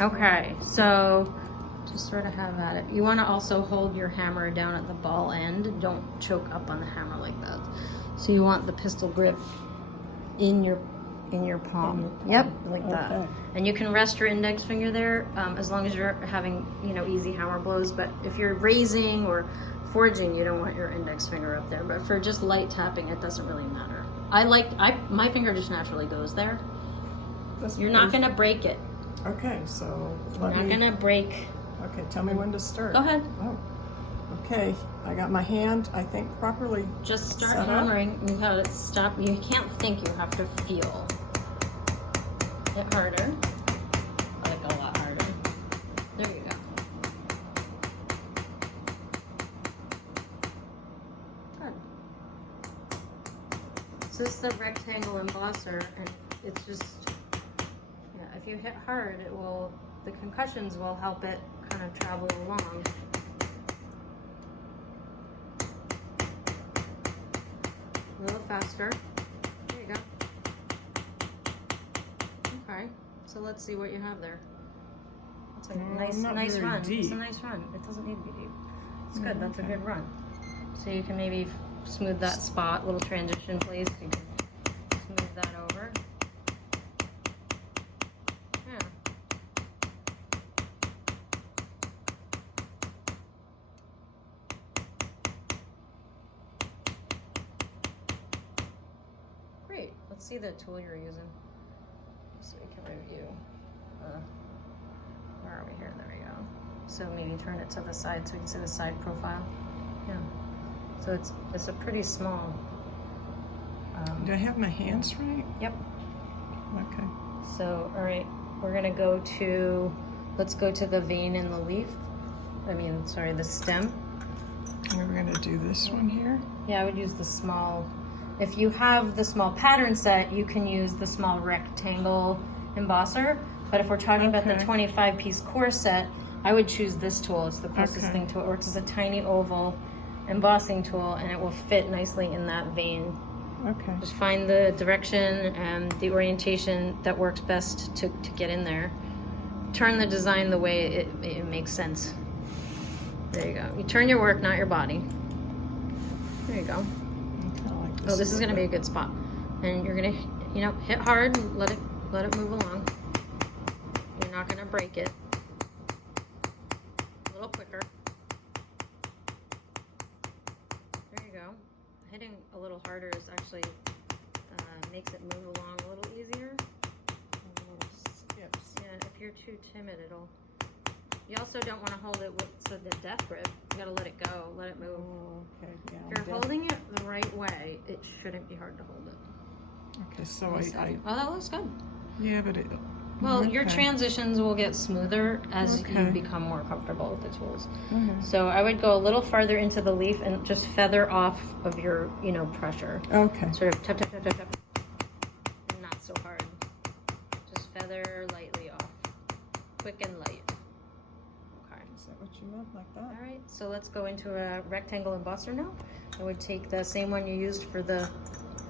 Okay, so just sort of have at it. You want to also hold your hammer down at the ball end. Don't choke up on the hammer like that. So you want the pistol grip in your palm. Yep, like that. And you can rest your index finger there as long as you're having, you know, easy hammer blows. But if you're raising or forging, you don't want your index finger up there. But for just light tapping, it doesn't really matter. My finger just naturally goes there. You're not gonna break it. Okay, so You're not gonna break. Okay, tell me when to start. Go ahead. Oh, okay. I got my hand, I think, properly. Just start set hammering. You gotta stop. You can't think. You have to feel. Hit harder. Like a lot harder. There you go. Good. So this is the rectangle embosser, and it's just, yeah, if you hit hard, it will, the concussions will help it kind of travel along. A little faster. There you go. Okay, so let's see what you have there. It's a nice run. Deep. It's a nice run. It doesn't need to be deep. It's good. That's a good run. So you can maybe smooth that spot. Little transition, please. You can smooth that over. Yeah. Great. Let's see the tool you're using, so we can review. Where are we here? There we go. So maybe turn it to the side so we can see the side profile. Yeah. So it's a pretty small. Do I have my hands right? Yep. Okay. So all right, we're gonna go to. Let's go to the vein in the leaf. Sorry, the stem. And we're gonna do this one here. Yeah, I would use the small. If you have the small pattern set, you can use the small rectangle embosser. But if we're talking about the 25-piece core set, I would choose this tool. It's the closest thing to it. Works as a tiny oval embossing tool, and it will fit nicely in that vein. Okay. Just find the direction and the orientation that works best to get in there. Turn the design the way it makes sense. There you go. You turn your work, not your body. There you go. Oh, this is going to be a good spot. And you're going to, hit hard, let it move along. You're not going to break it. A little quicker. There you go. Hitting a little harder is actually makes it move along a little easier. Little skips. Yeah, if you're too timid, it'll. You also don't want to hold it with the death grip. You gotta let it go, let it move. Oh, okay. Yeah, if you're holding it the right way, it shouldn't be hard to hold it. Okay, so Oh, that looks good. Yeah, but well, your transitions will get smoother as you become more comfortable with the tools. So I would go a little farther into the leaf and just feather off of your, pressure. Okay. Sort of tap, tap, tap, tap, tap. Not so hard. Just feather lightly off. Quick and light. Okay. Is that what you meant, like that? All right. So let's go into a rectangle embosser now. I would take the same one you used for the.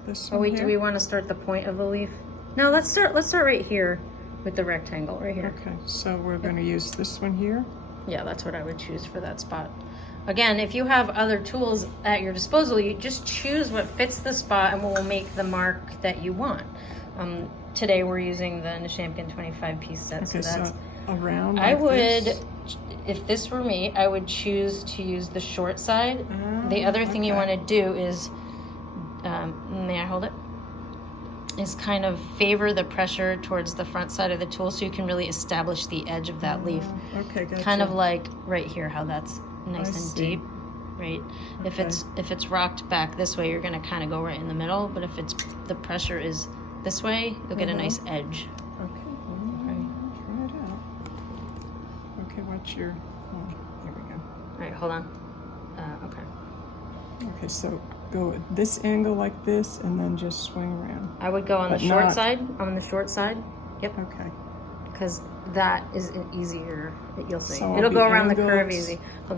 This Oh one wait, here? do we want to start the point of the leaf? No, let's start right here with the rectangle right here. Okay, so we're going to use this one here. Yeah, that's what I would choose for that spot. Again, if you have other tools at your disposal, you just choose what fits the spot and will make the mark that you want. Today we're using the Nechamkin 25-piece set, Okay, so that's. so around. I like would, this. if this were me, I would choose to use the short side. The other thing you want to do is, may I hold it? Is kind of favor the pressure towards the front side of the tool so you can really establish the edge of that leaf. Okay, gotcha. Kind of like right here, how that's nice and see. deep, right? Okay. If it's rocked back this way, you're gonna kind of go right in the middle. But if the pressure is this way, you'll get a nice edge. Okay. Try it out. Okay, what's your? Oh, there we go. All right, hold on. Okay. Okay, so go at this angle like this, and then just swing around. I would go on the short side. On the short side. Yep. Okay. Because that is an easier. You'll see. So I'll It'll be go around the angled. curve easy. Hold on.